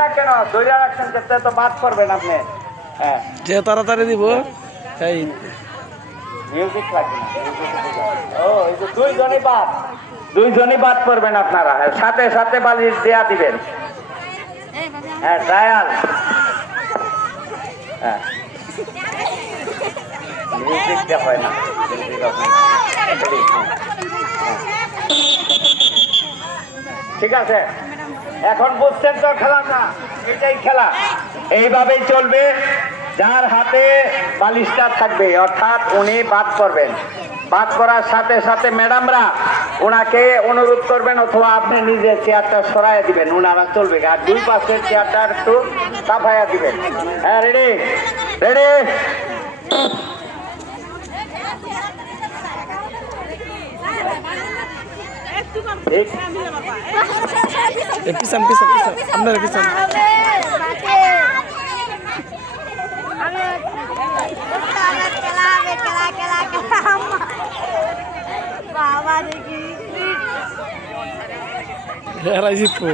না কেন? ধৈর্য রাখছেন যেতে তো বাদ করবেন আপনি। হ্যাঁ, যে তাড়াতাড়ি দিব এই মিউজিক লাগবে না। ও এই যে দুইজনই বাদ করবেন আপনারা। সাথে সাথে বালিশ দেয়া দিবেন। হ্যাঁ, ট্রায়াল। হ্যাঁ, মিউজিক দেওয়া হয় না। ঠিক আছে, এখন বুঝছেন তো খেলাটা? এটাই খেলা, এইভাবেই চলবে। যার হাতে বালিশটা থাকবে অর্থাৎ উনি বাদ করবেন। বাদ করার সাথে সাথে ম্যাডামরা ওনাকে অনুরোধ করবেন অথবা আপনি নিজে চেয়ারটা সরাইয়া দিবেন, ওনারা চলবে। আর দুই পাশের চেয়ারটা একটু সাফাইয়া দিবেন। হ্যাঁ, রেডি রেডি। পিছন পিছন পিছন আপনার পিছন বাবা দেখি হেরাই জিতবো।